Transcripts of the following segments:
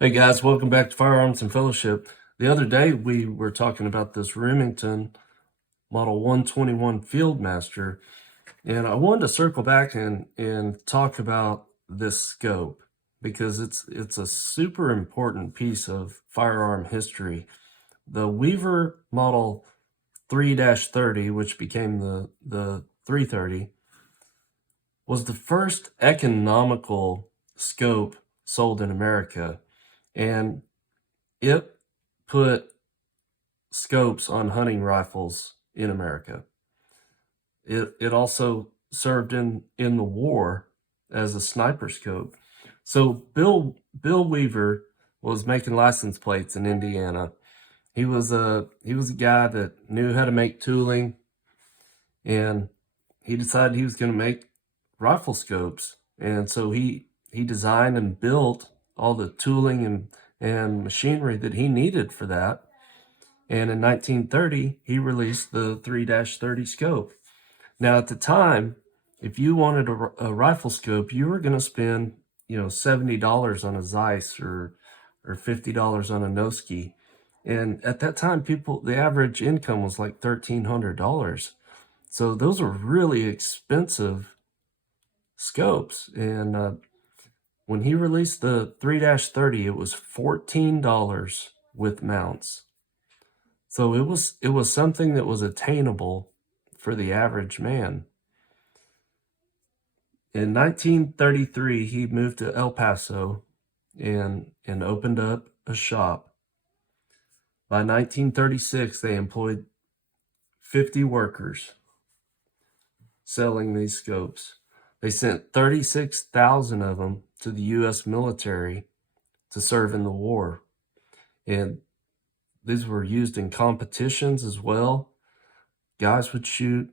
Hey guys, welcome back to Firearms and Fellowship. The other day we were talking about this Remington Model 121 Fieldmaster, and I wanted to circle back and talk about this scope because it's a super important piece of firearm history. The Weaver Model 3-30, which became the 330, was the first economical scope sold in America, and it put scopes on hunting rifles in America. It also served in the war as a sniper scope. So Bill Weaver was making license plates in Indiana. He was a guy that knew how to make tooling, and he decided he was going to make rifle scopes. And so he designed and built all the tooling and machinery that he needed for that. And in 1930, he released the 3-30 scope. Now, at the time, if you wanted a rifle scope, you were going to spend, $70 on a Zeiss or $50 on a Noski. And at that time, the average income was like $1,300. So those were really expensive scopes. And when he released the 3-30, it was $14 with mounts. So it was something that was attainable for the average man. In 1933, he moved to El Paso and opened up a shop. By 1936, they employed 50 workers selling these scopes. They sent 36,000 of them to the U.S. military to serve in the war. And these were used in competitions as well. Guys would shoot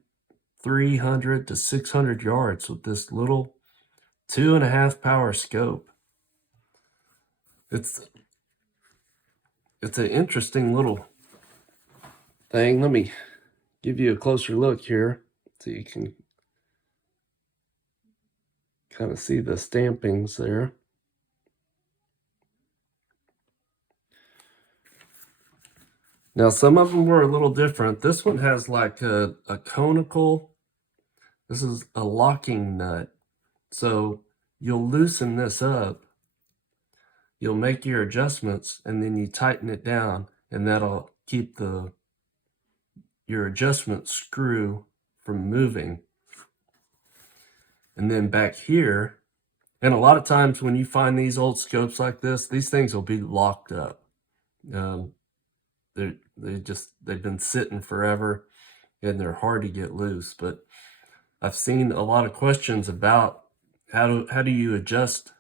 300 to 600 yards with this little 2.5 power scope. It's an interesting little thing. Let me give you a closer look here so you can kind of see the stampings there. Now, some of them were a little different. This one has like a conical, this is a locking nut. So you'll loosen this up, you'll make your adjustments, and then you tighten it down, and that'll keep your adjustment screw from moving. And then back here, and a lot of times when you find these old scopes like this, these things will be locked up. They've been sitting forever and they're hard to get loose. But I've seen a lot of questions about how do you adjust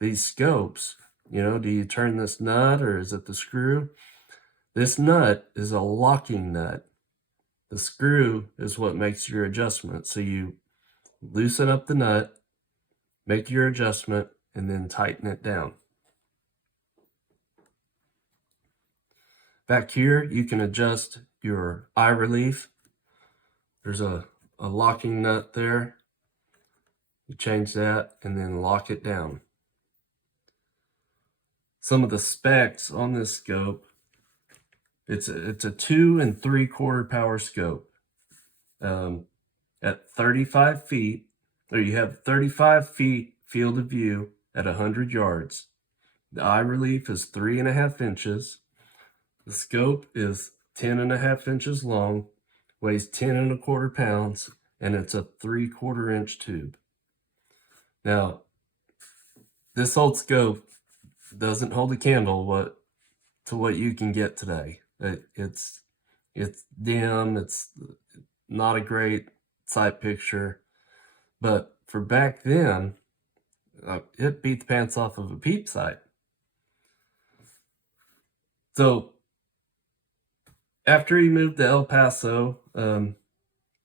these scopes? Do you turn this nut or is it the screw? This nut is a locking nut. The screw is what makes your adjustment. So you loosen up the nut, make your adjustment, and then tighten it down. Back here, you can adjust your eye relief. There's a locking nut there. You change that and then lock it down. Some of the specs on this scope, it's a 2 3/4 power scope. At 35 feet, or you have 35 feet field of view at 100 yards. The eye relief is 3.5 inches. The scope is 10.5 inches long, weighs 10 1/4 pounds, and it's a 3/4 inch tube. Now, this old scope doesn't hold a candle to what you can get today. It's dim. It's not a great sight picture, but for back then, it beat the pants off of a peep sight. So after he moved to El Paso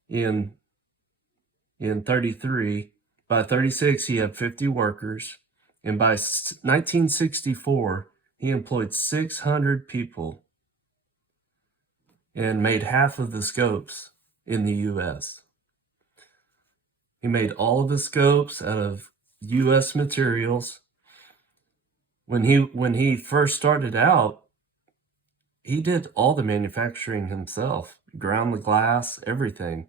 in 33, by 36 he had 50 workers, and by 1964 he employed 600 people and made half of the scopes in the U.S. He made all of the scopes out of U.S. materials. when he first started out, he did all the manufacturing himself, ground the glass, everything.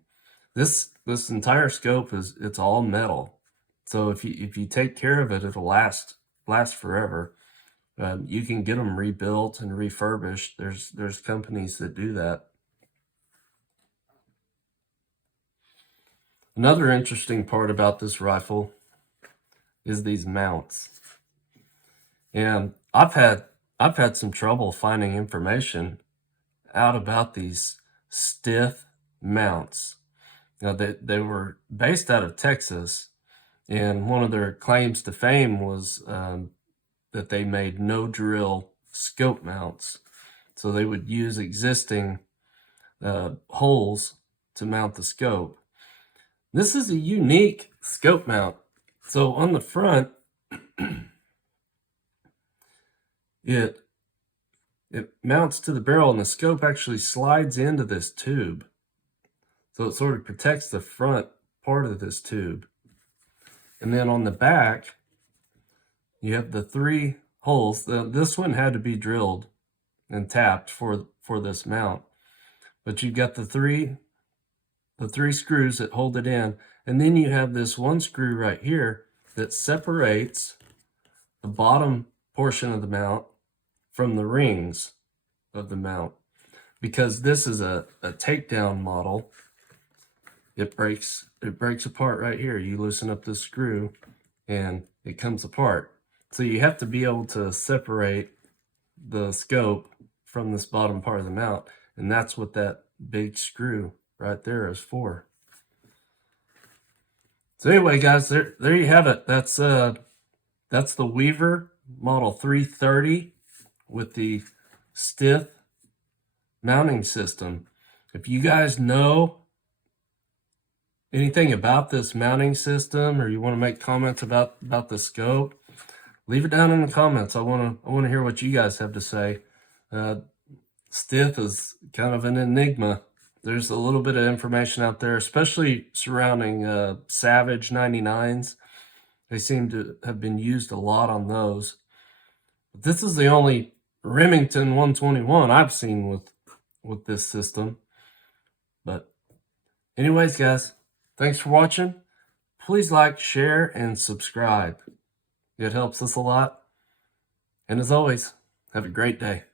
This entire scope it's all metal, so if you take care of it, it'll last forever. You can get them rebuilt and refurbished. There's companies that do that. Another interesting part about this rifle is these mounts. And I've had some trouble finding information out about these Stith mounts. Now they were based out of Texas, and one of their claims to fame was that they made no drill scope mounts. So they would use existing holes to mount the scope. This is a unique scope mount. So on the front, it mounts to the barrel, and the scope actually slides into this tube. So it sort of protects the front part of this tube. And then on the back, you have the 3 holes. This one had to be drilled and tapped for this mount. But you've got the three screws that hold it in, and then you have this one screw right here that separates the bottom portion of the mount from the rings of the mount. Because this is a takedown model, it breaks apart right here. You loosen up this screw and it comes apart. So you have to be able to separate the scope from this bottom part of the mount, and that's what that big screw right there is for. So anyway, guys, there you have it. That's the Weaver Model 330 with the Stith mounting system. If you guys know anything about this mounting system, or you want to make comments about the scope, leave it down in the comments. I want to hear what you guys have to say. Stith is kind of an enigma. There's a little bit of information out there, especially surrounding Savage 99s. They seem to have been used a lot on those. But this is the only Remington 121 I've seen with this system. But anyways, guys, thanks for watching. Please like, share, and subscribe. It helps us a lot. And as always, have a great day.